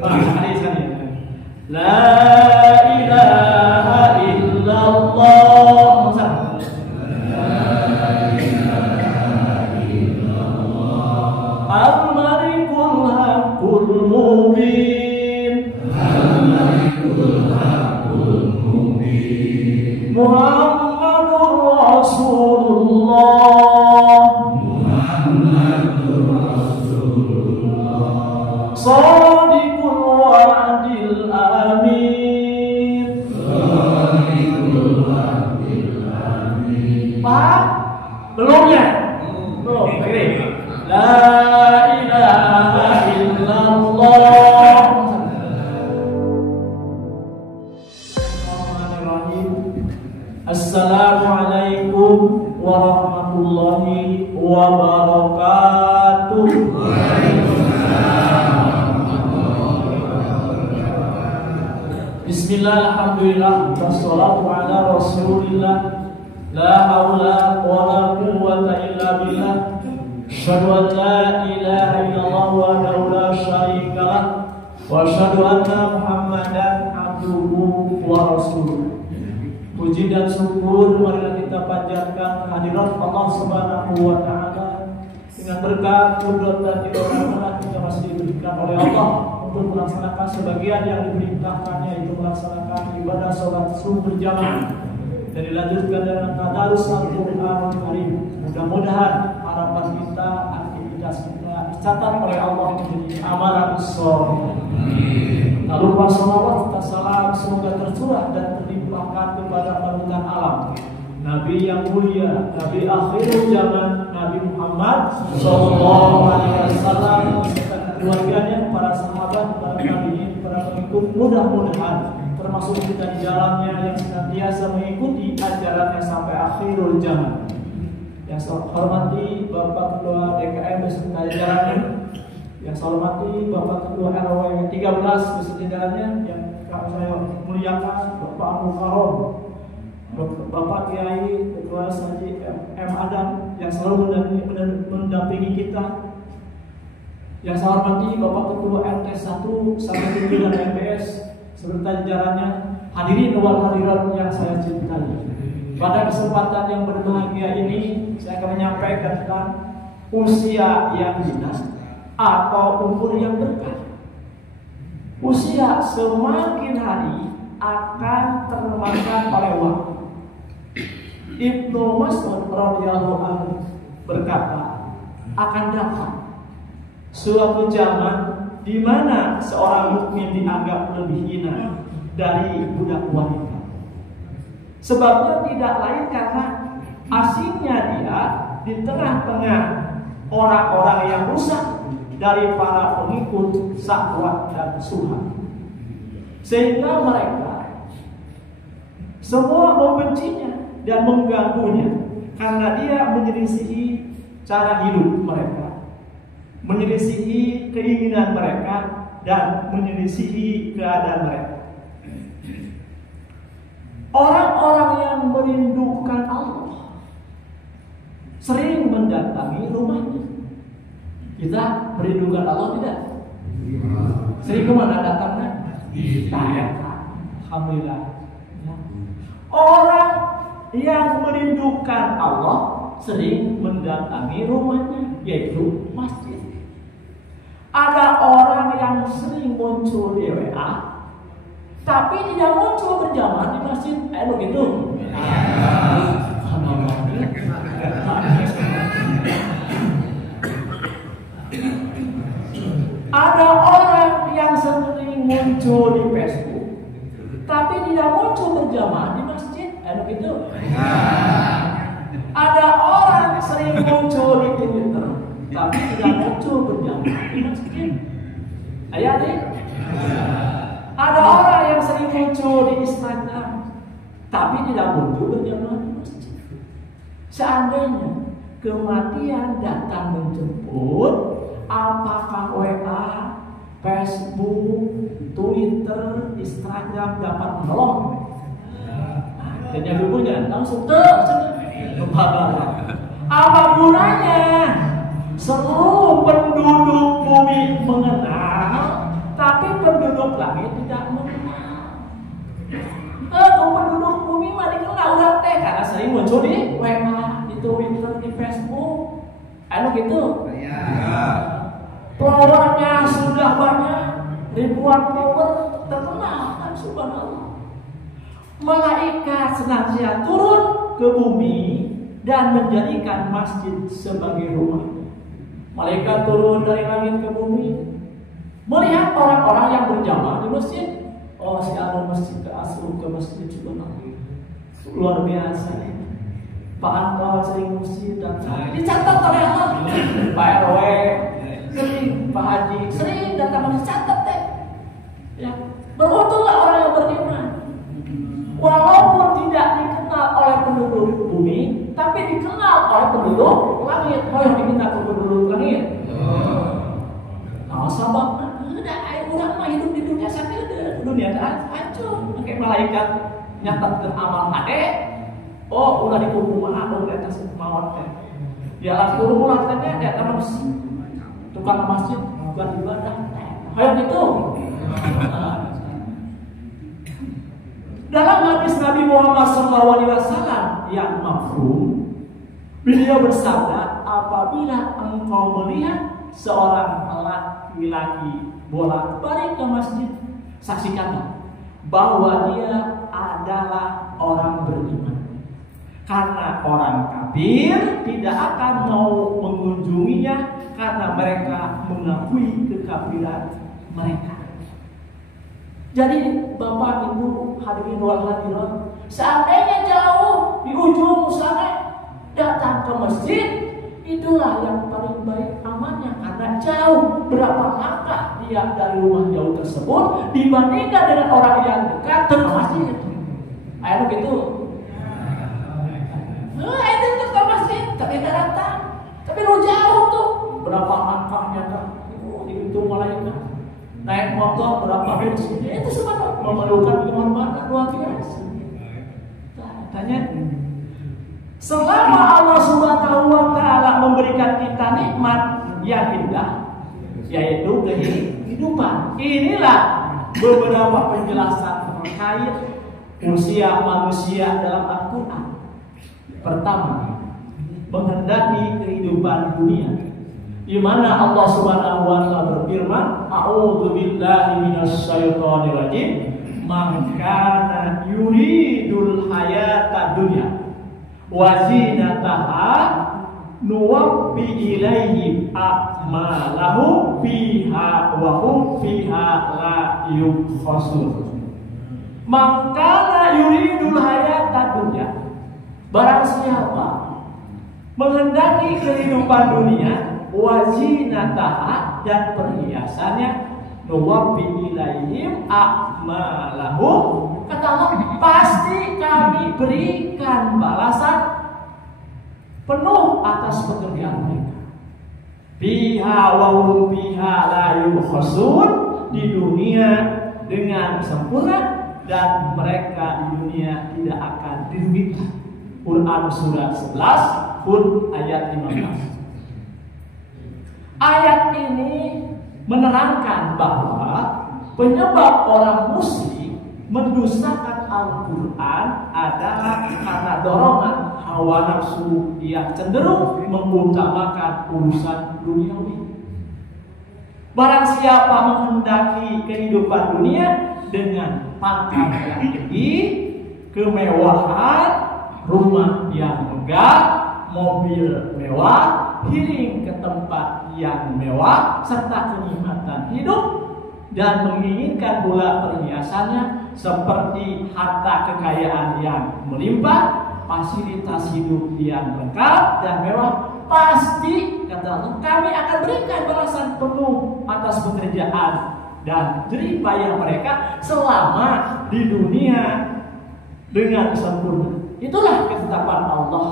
sekali. La ilaha illallah. Al-Malikul Haqqul Mubin. Muhammadur Rasulullah. Shadiqul wa'dil amin. Paham? Belum ya? Belum. Oke. La ilaha illallah. Assalamualaikum warahmatullahi wabarakatuh. Bismillah, alhamdulillah, wassalatu ala rasulillah. La hawla wa la quwwata illa billah. Asyhadu an la ilaha illallah wahdahu la syarika lah. Wa asyhadu anna Muhammadan abduhu wa rasuluh. Puji dan syukur marilah kita panjatkan hadirat Allah Subhanahu wa taala dengan berkat kudrat dan irama kita masih diberikan oleh Allah untuk melaksanakan sebagian yang diperintahkannya, yaitu melaksanakan ibadah sholat subuh berjamaah dan dilanjutkan dengan tadarus Al-Qur'anul Karim. Mudah-mudahan harapan kita, aktivitas kita dicatat oleh Allah menjadi amalan sholeh. Lalu wassalawat serta salam semoga tercurah dan terlimpahkan kepada panutan alam, Nabi yang mulia, Nabi akhirul zaman, Nabi Muhammad sallallahu alaihi wasallam, keluarganya, para sahabat, para tabi'in, para pengikut, mudah-mudahan termasuk kita di jalannya yang senantiasa mengikuti ajarannya sampai akhirul zaman. Yang saya hormati Bapak Ketua DKM beserta jajarannya, yang saya hormati Bapak Ketua RW 13 beserta jajarannya, yang saya muliakan Bapak Abdul Karom, Bapak Kiai Ketua Haji M. Adam yang selalu mendampingi kita, yang saya hormati Bapak Ketua RT 1 sampai pimpinan MPS serta jajarannya, hadirin wal hadirat yang saya cintai. Pada kesempatan yang berbahagia ini saya akan menyampaikan tentang usia yang jinak atau umur yang berkah. Usia semakin hari akan termakan oleh waktu. Ibnu Mas'ud radhiyallahu anhu berkata, akan datang suatu zaman di mana seorang mukmin dianggap lebih hina dari budak wanita. Sebabnya tidak lain karena asingnya dia di tengah-tengah orang-orang yang rusak dari para pengikut syahwat dan syubhat, sehingga mereka semua membencinya dan mengganggunya karena dia menyelisihi cara hidup mereka, menyelisihi keinginan mereka, dan menyelisihi keadaan mereka. Orang-orang yang merindukan Allah sering mendatangi rumahnya. Kita merindukan Allah tidak? Sering kemana datangnya? Alhamdulillah. Orang yang merindukan Allah sering mendatangi rumahnya, yaitu masjid. Ada orang yang sering muncul di WA tapi tidak muncul berjamaah di masjid. Begitu. Ada orang yang sering muncul di Facebook tapi tidak muncul berjamaah di masjid. Begitu. Ada orang sering muncul di Twitter tapi tidak muncul berjamaah di masjid. Ayah nih. Ada orang yang sering muncul di Instagram tapi tidak muncul berjamaah di masjid. Seandainya kematian datang menjemput, apakah WA, Facebook, Twitter, Instagram dapat menolong? Jadi dulunya langsung apa gunanya? Seluruh penduduk bumi mengenal, tapi penduduk langit tidak mengenal. Kalau penduduk bumi mah dikenal udah teh karena sering muncul di WA, di Twitter, di Facebook. Anu gitu. Ya. Followernya sudah banyak, ribuan follower terkenal kan, subhanallah. Malaikat senantiasa turun ke bumi dan menjadikan masjid sebagai rumah. Malaikat turun dari langit ke bumi, melihat orang-orang yang berjamaah di masjid. Oh, si anu masjid ke asuh ke masjid juga luar biasa. Pak Anwar sering masjid dan dicatat oleh Allah. Pak RW sering, Pak Haji sering datang dicatat deh. Ya, beruntunglah orang yang beriman. Walaupun tidak dikenal oleh penduduk bumi, tapi dikenal oleh penduduk langit. Oh, yang diminta ke penduduk langit. Nah, sababnya ada orang mah hidup di dunia sakit, dunia hancur. Kayak malaikat nyatatkan amal ade. Oh, ulah dikumpul mana? Ulah di atas mawar teh. Ya lah kumpul tanya di atas masjid. Tukang masjid bukan ibadah. Kayak gitu. Dalam hadis Nabi Muhammad SAW yang mafhum, beliau bersabda, apabila engkau melihat seorang laki-laki bolak-balik ke masjid, saksikanlah bahwa dia adalah orang beriman. Karena orang kafir tidak akan mau mengunjunginya karena mereka mengakui kekafiran mereka. Jadi Bapak Ibu hadirin wal hadirat, seandainya jauh di ujung sana datang ke masjid, itulah yang paling baik amannya karena jauh berapa langkah dia dari rumah jauh tersebut dibandingkan dengan orang yang dekat ke masjid. Ayo gitu. Itu ke masjid tapi tidak datang, tapi lu jauh tuh berapa langkahnya kan? Dihitung malaikat. Naik motor berapa bensin? Itu semua memerlukan pengorbanan luar biasa. Tanya, selama Allah Subhanahu wa Ta'ala memberikan kita nikmat yang indah, yaitu kehidupan. Inilah beberapa penjelasan terkait usia manusia dalam Al-Quran. Pertama, menghendaki kehidupan dunia, di mana Allah Subhanahu wa Ta'ala berfirman, a'udzu billahi minasy syaithanir rajim, man kana yuridul hayata dunya wa zinataha nuwaffi ilaihim a'malahum fiha wa hum fiha la yubkhasun. Man kana yuridul hayata dunya, barang siapa menghendaki kehidupan dunia, wazinataha dan perhiasannya, nuwaffi ilaihim a'malahum, kata Allah, pasti kami berikan balasan penuh atas pekerjaan mereka. Fiha wa hum fiha la yubkhasun, di dunia dengan sempurna dan mereka di dunia tidak akan dirugikan. Quran surah 11 Hud ayat 15. Ayat ini menerangkan bahwa penyebab orang musyrik mendustakan Al-Quran adalah karena dorongan hawa nafsu yang cenderung mengutamakan urusan duniawi. Barang siapa menghendaki kehidupan dunia dengan pangkat yang tinggi, kemewahan, rumah yang megah, mobil mewah, hiring ke tempat yang mewah, serta kenikmatan hidup, dan menginginkan pula perhiasannya seperti harta kekayaan yang melimpah, fasilitas hidup yang lengkap dan mewah, pasti kata Allah, kami akan berikan balasan penuh atas pekerjaan dan jerih payah mereka selama di dunia dengan sempurna. Itulah ketetapan Allah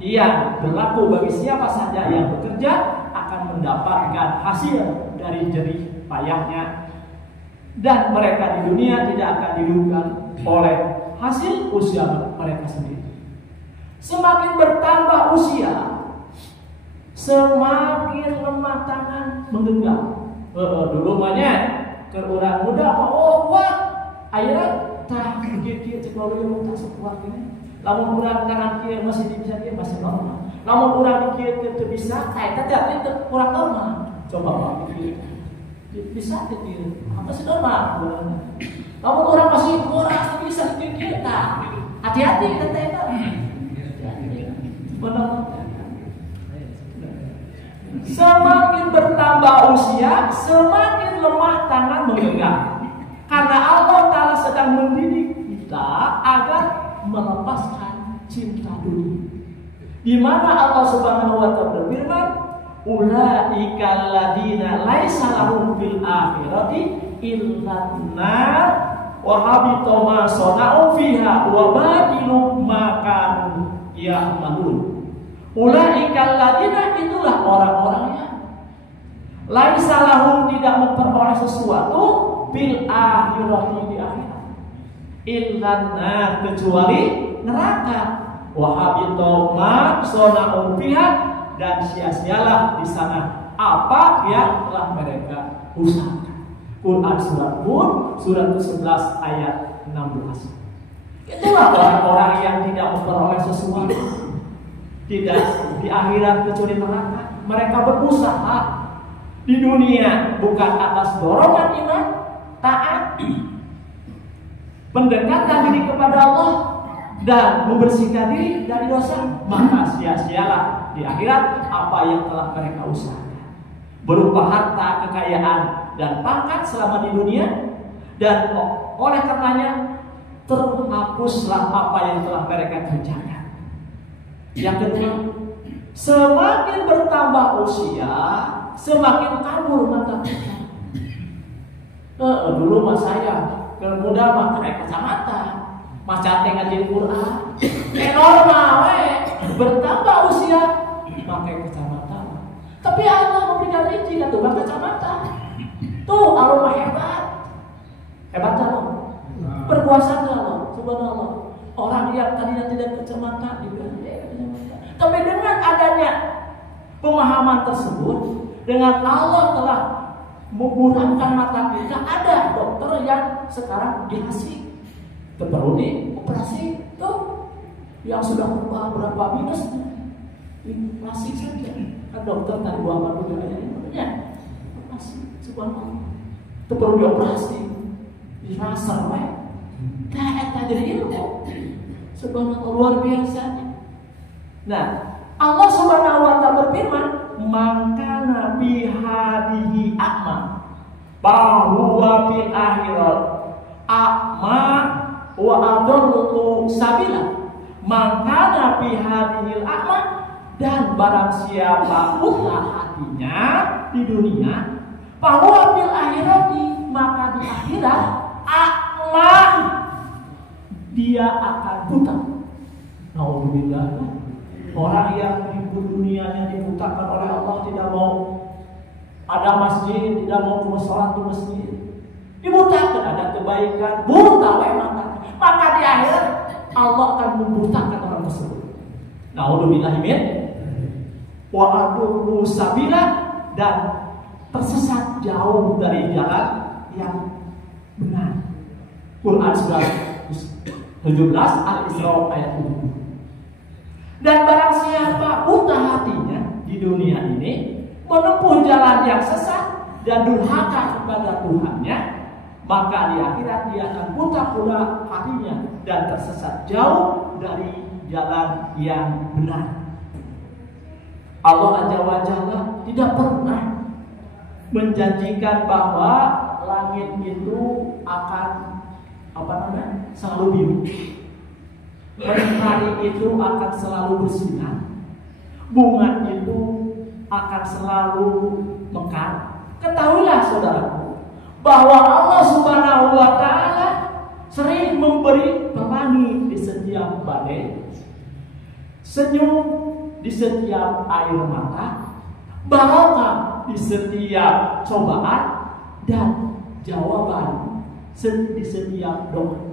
yang berlaku bagi siapa saja yang bekerja akan mendapatkan hasil dari jerih payahnya, dan mereka di dunia tidak akan dirugikan oleh hasil usia mereka sendiri. Semakin bertambah usia, semakin lemah tangan menggenggam. Dulu banyak ke urang muda kuat ayeuna tah kieu teknologi mun tak kuat gini lamun urang tangan kieu masih bisa kieu masih normal lamun urang kieu teu bisa eta teh teu kurang normal coba Pak bisa kieu apa sih normal lamun urang masih kurang bisa kieu tah hati-hati kita eta benar. Semakin bertambah usia, semakin lemah tangan memegang. Karena Allah Ta'ala sedang mendidik kita agar melepaskan cinta dunia. Di mana Allah Subhanahu wa Ta'ala berfirman, "Ulaika alladziina laisa lahum fil akhirati illa an-nar wa habita ma sana'u fiha wa batilu ma kanu ya'malun." Ulaika alladziina, itulah orang-orangnya laisa lahum, tidak memperoleh sesuatu bil akhirati, di akhirat, illa nar, kecuali neraka, wa habita ma sana'u fiha, dan sia-sialah di sana apa yang telah mereka usahakan. Quran surat Hud surat 11 ayat 16. Itulah orang-orang yang tidak memperoleh sesuatu tidak di akhirat kecuali neraka. Mereka berusaha di dunia bukan atas dorongan iman, taat, mendekatkan diri kepada Allah dan membersihkan diri dari dosa, maka sia-sialah di akhirat apa yang telah mereka usahakan berupa harta, kekayaan, dan pangkat selama di dunia, dan oleh karenanya terhapuslah apa yang telah mereka kerjakan. Yang kedua, semakin bertambah usia, semakin kabur mata kita. Dulu mas saya muda mah pakai kacamata, maca teh ngaji Quran, normal bertambah usia pakai kacamata. Tapi Allah memberikan rezeki atau pakai kacamata. Tuh Allah hebat, hebat Allah, berkuasa Allah, subhanallah. Orang yang tadinya tidak kacamata juga. Tapi dengan adanya pemahaman tersebut, dengan Allah telah memurahkan mata kita, ada dokter yang sekarang dikasih perlu dioperasi tuh yang sudah berapa minus operasi saja. Kan dokter tadi buat juga ya operasi, subhanallah. Itu perlu dioperasi, dirasa nah jadi ilmu, subhanallah, luar biasa. Nah, Allah Subhanahu wa Ta'ala berfirman, "Maka nabi hadihi a'ma, bahwa fil akhirat a'ma wa adallu sabila." Maka nabi hadihi a'ma, dan barang siapa buta hatinya di dunia, bahwa fil akhirati, maka di akhirat a'ma, dia akan buta. Nauzubillah. Orang yang hidup dunianya dibutakan oleh Allah, tidak mau ada masjid, tidak mau sholat di masjid, dibutakan ada kebaikan, buta maka di akhirat Allah akan membutakan orang tersebut. Nauzubillah min wa adullu sabila, dan tersesat jauh dari jalan yang benar. Quran surat 17 Al-Isra ayat 7. Dan barang siapa buta hatinya di dunia ini, menempuh jalan yang sesat dan durhaka kepada Tuhannya, maka di akhirat dia akan buta pula hatinya dan tersesat jauh dari jalan yang benar. Allah Azza wa Jalla tidak pernah menjanjikan bahwa langit itu akan selalu biru. Mentari itu akan selalu bersinar, bunga itu akan selalu mekar. Ketahuilah saudaraku, bahwa Allah Subhanahu wa Ta'ala sering memberi pelangi di setiap badai, senyum di setiap air mata, barokah di setiap cobaan, dan jawaban di setiap doa.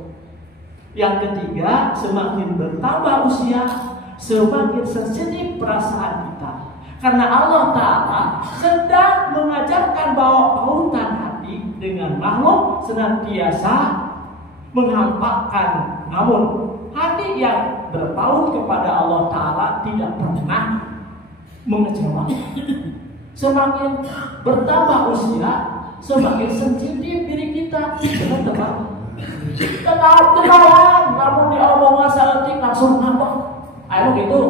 Yang ketiga, semakin bertambah usia, semakin sensitif perasaan kita. Karena Allah Ta'ala sedang mengajarkan bahwa pautan hati dengan makhluk senantiasa menghampakkan, namun hati yang berpaut kepada Allah Ta'ala tidak pernah mengecewakan. Semakin bertambah usia, semakin sensitif diri kita. Teman-teman, kenalan, namun diomong saeutik langsung ngambek. Ayo gitu.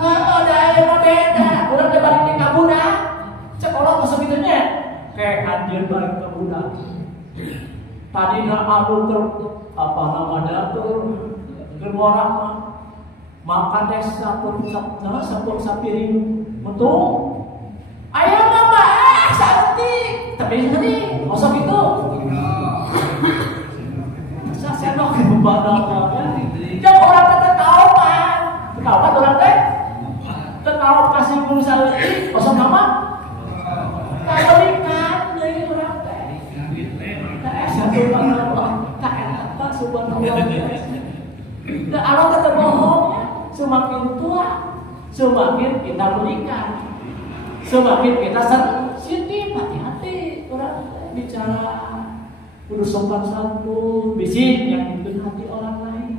Ada yang beda. Urang teh balik di kabuna. Sekolah masuk itunya. Kayak anjir balik ke budak. Tadi aku apa namanya tuh keluaran makan teh sapur sapiring mentung. Ayo mama, cantik. Tapi ini masuk itu. Saya sendok ke badannya. Jangan orang teh tahu kan? Tahu kan orang teh? Tahu kasih bulu saleutik, masuk mama. Kalau ikan dari orang teh. Satu Allah, tak apa subhanallah. Dan Allah kata bohongnya, semakin tua, semakin kita berikan, semakin kita sensitif, hati-hati orang bicara, kudu sopan santun, bisik yang bikin hati orang lain.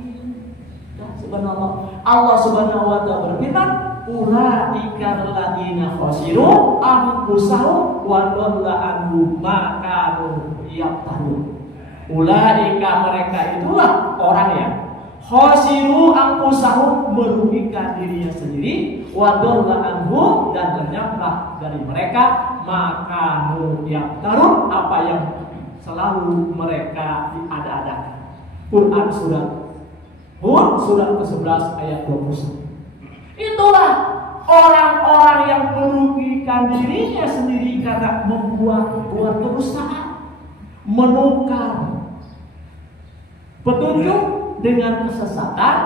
Dan subhanallah, Allah Subhanahu wa Ta'ala berfirman, ulaika alladziina khasiru anfusahum wa dhalla anhum ma kanu yaftarun. Ulaika mereka itulah orang yang khasiru anfusahum merugikan dirinya sendiri, wa dhalla anhum dan lenyaplah dari mereka ma kanu yaftarun apa yang selalu mereka ada-adakan. Quran surat Hud surat ke-11 ayat 21. Itulah orang-orang yang merugikan dirinya sendiri karena membuat perusahaan, menukar petunjuk dengan kesesatan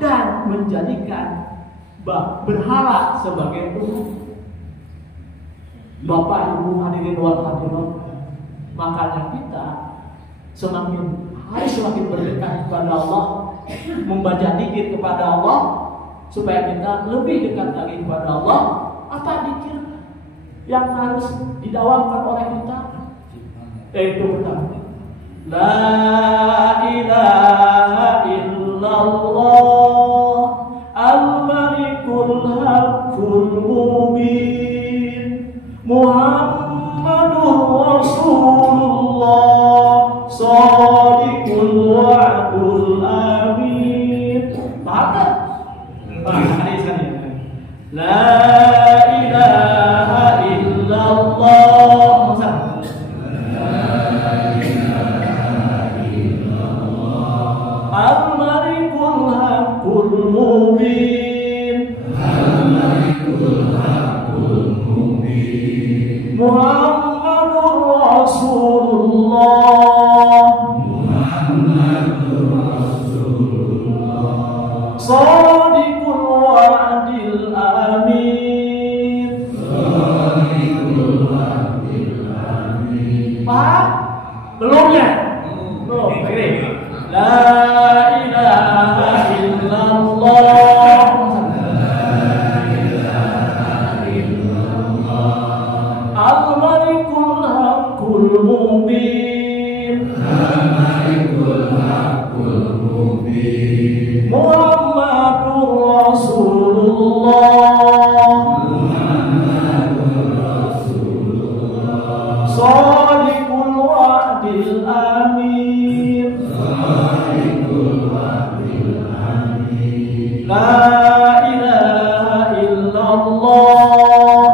dan menjadikan berhala sebagai Tuhan. Bapak Ibu hadirin wal hadirat, makanya kita semakin hari semakin berdekat kepada Allah, membaca zikir kepada Allah, supaya kita lebih dekat lagi kepada Allah. Apa zikir yang harus didawamkan oleh kita? Yaitu pertama, la ilaha illallah al-malikul haqqul mubin Muhammadur Rasulullah shadiqul wa'dul amin. Paham? La ilaha illallah al-malikul haqqul mubin Muhammadur Rasulullah shadiqul wa'dil amin. Paham? Belum ya? Belum. Begini. La ilaha illallah al-malikul haqqul mubin Muhammadur Rasulullah shadiqul wa'dil amin. La ilaha illallah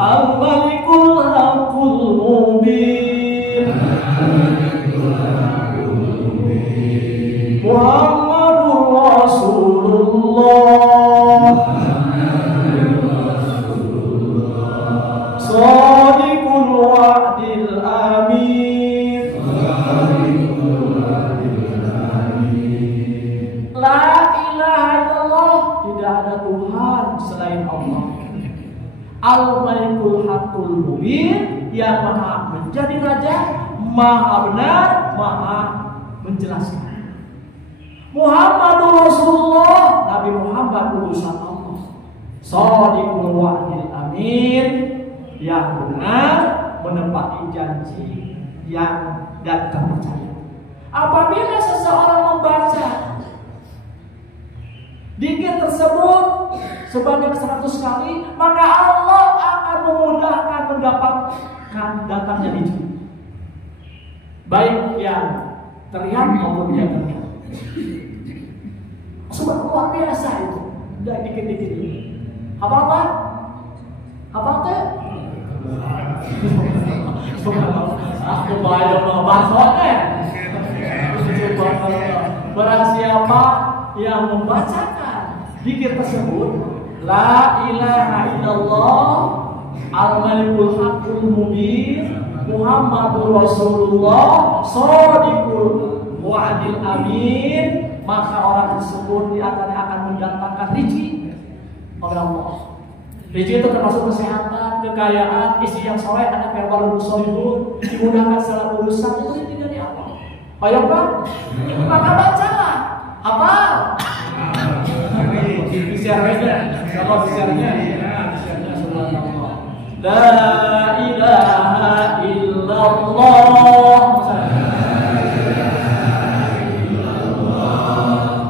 al-malikul haqqul mubin Muhammadur Rasulullah shadiqul wa'dil amin. La ilaha illallah, tidak ada Tuhan selain Allah. Al-malikul haqqul mubin, yang maha menjadi raja, maha benar, maha menjelaskan. Muhammadur Rasulullah, Nabi Muhammad utusan Allah. Shadiqul wa'dil amin, mukmin yang benar, menepati janji yang dan terpercaya. Apabila seseorang membaca zikir tersebut sebanyak 100 kali, maka Allah akan memudahkan mendapatkan datangnya rezeki, baik yang terlihat maupun yang terlihat. Sebab luar biasa itu. Udah dikit-dikit ini. Apa? Aku bayar bahasanya. Barang siapa yang membacakan zikir tersebut, la ilaha illallah al-malikul haqqul mubin Muhammadur Rasulullah shadiqul wa'dil amin, maka orang tersebut akan mendatangkan rezeki oleh Allah. Rezeki itu termasuk kesehatan, kekayaan, istri yang soleh, anak yang baru solihun, dimudahkan segala urusan, itu rezeki dari Allah. Ayo Pak, maka bacalah. Apa? Bicaranya, kalau bicaranya, subhanallah. La ilaha illallah.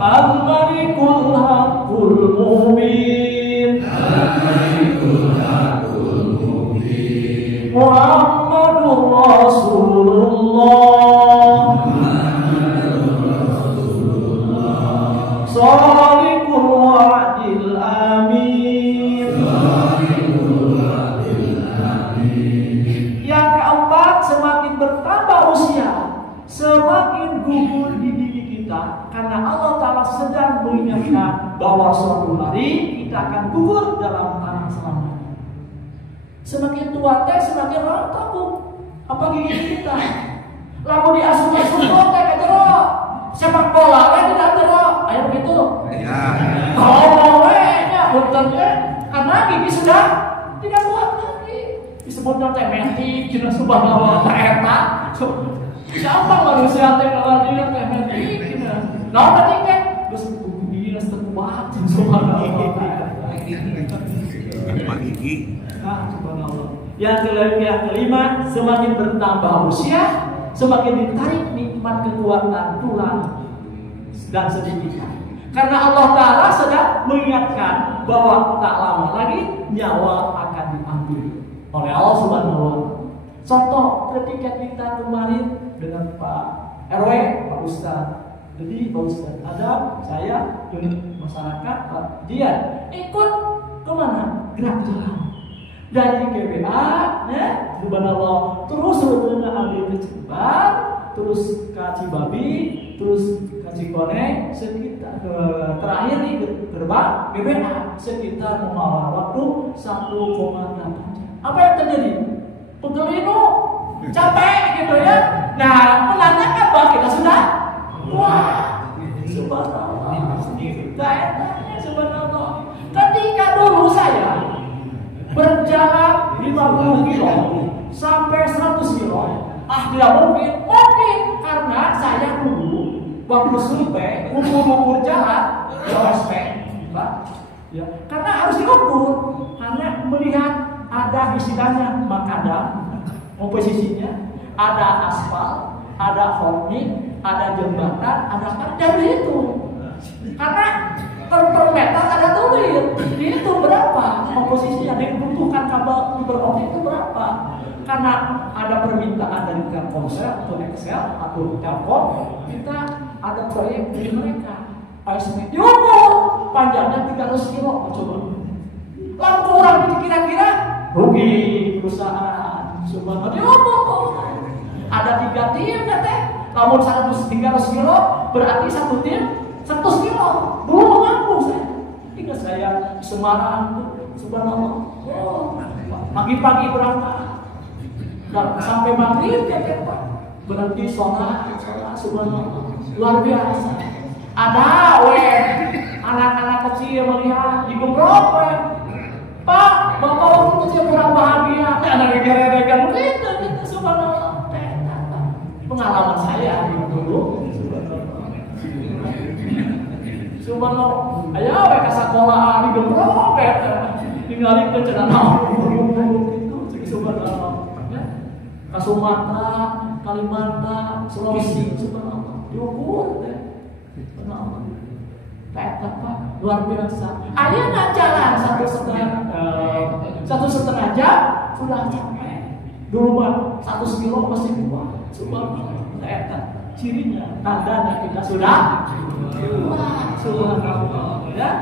Al-Malikul Haqqul Mubin Muhammadur Rasulullah Shadiqul wa'dil amin. Yang keempat, semakin bertambah usia, semakin gugur di diri kita, karena Allah Ta'ala sedang mengingatkan bahwa suatu hari kita akan gugur dalam tanah selamanya. Semakin tua teh semakin rontok Bu. Apa gigi kita? Lalu diasuh-asuh teh ke jero. Sepak bola kan tidak jero. Ayo begitu. Ya. Kalau nya puntennya karena gigi sudah tidak kuat lagi. Disebutnya teh metik, kira subhanallah eta. Siapa manusia teh kalau dia teh metik kira. Nah tadi kan terus gigi rasa kuat subhanallah. Nah, subhanallah. Yang kelima, semakin bertambah usia, semakin ditarik nikmat kekuatan tulang dan sedikit. Karena Allah Ta'ala sedang mengingatkan bahwa tak lama lagi nyawa akan diambil oleh Allah Subhanahu wa Ta'ala. Contoh ketika kita kemarin dengan Pak RW, Pak Ustadz, jadi Pak Ustadz Adam, saya, unit masyarakat, Pak Dian ikut kemana? Gerak jalan dari GBA, subhanallah, terus sebetulnya ambil ke Cibar, terus ke Cibabi, terus ke Cikoneng, sekitar terakhir di gerbang GBA sekitar memakan waktu 1,8 jam. Apa yang terjadi? Pegelinu, capek gitu ya. Nah, menanyakan bahwa kita sudah, wah, subhanallah, subhanallah. Ketika dulu saya berjalan 50 kilo sampai 100 kilo, tidak mungkin karena saya dulu waktu survei ukur jalan di ospek, ya, karena harus diukur, karena melihat ada istilahnya makadam, komposisinya, ada aspal, ada hornik, ada jembatan, ada dari itu, karena per meter ada tulis, itu berapa komposisi yang dibutuhkan kabel fiberoptik itu berapa? Karena ada permintaan dari Telkomsel atau Excel atau Telkom, kita ada proyek dari mereka. ASM diukur panjangnya 300 kilo, coba. Lalu kurang kira-kira rugi perusahaan. Subhanallah diukur. Ada 3 tim katanya, namun 300 kilo berarti 1 tim 100 kilo. Belum mampu saya. Hingga saya di Semarang, subhanallah, pagi-pagi berangkat dan sampai maghrib ya Pak. Berhenti sholat, subhanallah, luar biasa. Ada anak-anak kecil melihat digembrok, Pak, bapak waktu kecil kurang bahagia. Anak regan-regan begitu, subhanallah. Pengalaman saya dulu. Subhanallah, ayo ke sekolah digembrok tinggalin ke cenah itu subhanallah. Ka Sumatera, Kalimantan, Sulawesi, subhanallah. Diukur teh. Subhanallah. Eta Pak, luar biasa. Ayeuna jalan 1,5 jam sudah sampai. Dulu mah 1 kilo masih kuat. Subhanallah. Eta cirinya, tandanya kita sudah subhanallah. Ya.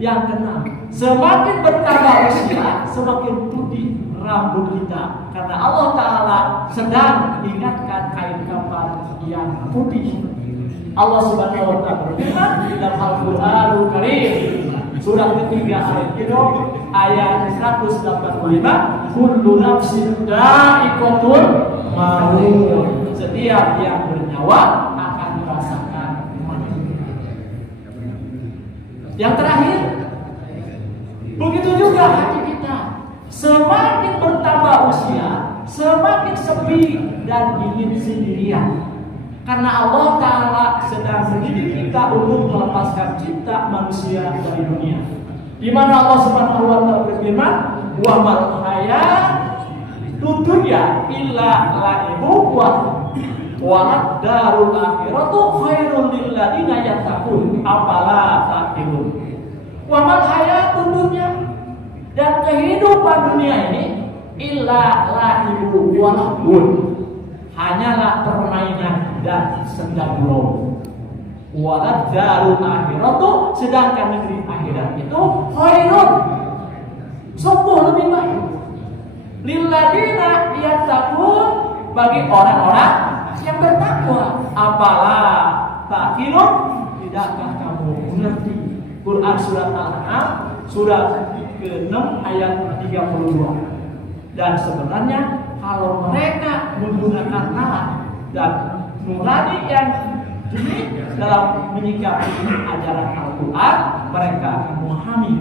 Yang keenam, semakin bertambah usia, semakin putih rambut kita, karena Allah Ta'ala sedang ingatkan kain kafan yang putih. Allah Subhanahu wa Ta'ala berfirman dalam Al-Qur'anul Karim surah ketiga ayat 185, kullu nafsin dha'iqatul maut. Setiap yang bernyawa akan merasakan mati. Yang terakhir, begitu juga hati kita. Semakin bertambah usia, semakin sepi dan ingin sendirian. Karena Allah Ta'ala sedang mendidik kita untuk melepaskan cipta manusia dari dunia. Di mana Allah Subhanahu wa Ta'ala berfirman, wa mal hayatud dunya illa la'ibun wa darul akhiratu khairul lil ladina yattaqun afala taqilun. Wa mal hayatud dunya, dan kehidupan dunia ini illa la'ibun wa lahun, hanyalah permainan dan senda gurau. Wa darul akhiratu, sedangkan negeri akhirat itu khairun, sungguh lebih baik, lil ladina yattaqun, bagi orang-orang yang bertakwa. Apalah taqilun, tidakkah kamu mengerti? Quran surat Al-An'am surat ke-6 ayat 32. Dan sebenarnya kalau mereka menggunakan nalar dan nurani yang jernih dalam menyikapi ajaran Al-Quran, mereka akan memahami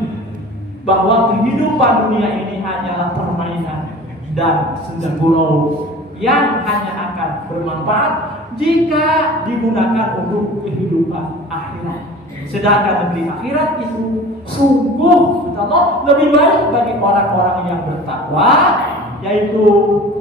bahwa kehidupan dunia ini hanyalah permainan dan senda gurau yang hanya akan bermanfaat jika digunakan untuk kehidupan akhirat. Sedangkan negeri akhirat itu sungguh lebih baik bagi orang-orang yang bertakwa, yaitu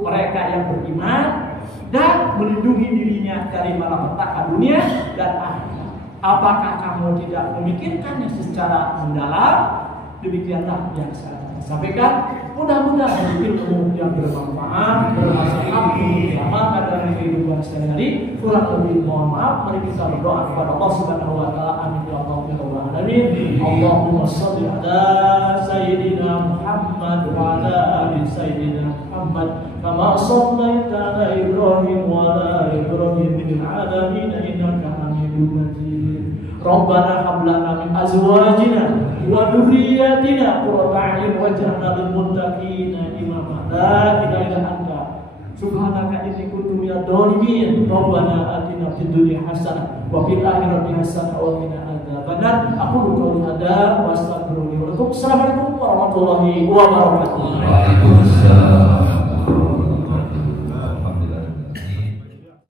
mereka yang beriman dan melindungi dirinya dari malapetaka dunia dan akhirat. Apakah kamu tidak memikirkannya secara mendalam? Demikianlah yang saya sampaikan. Mudah-mudahan ilmu yang bermanfaat, bermanfaat menyelamatkan dari kehidupan sehari-hari. Kurang lebih mohon maaf. Mari kita berdoa kepada Allah Subhanahu wa Ta'ala. Amin ya rabbal alamin. Allahumma shalli ala sayyidina Muhammad wa ala ali sayyidina Muhammad kama shallaita ala Ibrahim wa ala Ibrahim fil alamin innaka Hamidum Majid. Rabbana hab lana min azwajina wa dhurriyyatina qurrata a'yun waj'alna lil muttaqina imama. La ilaha illa anta subhanaka inni kuntu minadh dhalimin. Rabbana atina fid dunya hasanah wa fil akhirati hasanah wa qina adzabannar. Aqulu qawli hadza wa astaghfirullahi wa lakum. Assalamualaikum warahmatullahi wabarakatuh. Waalaikumsalam.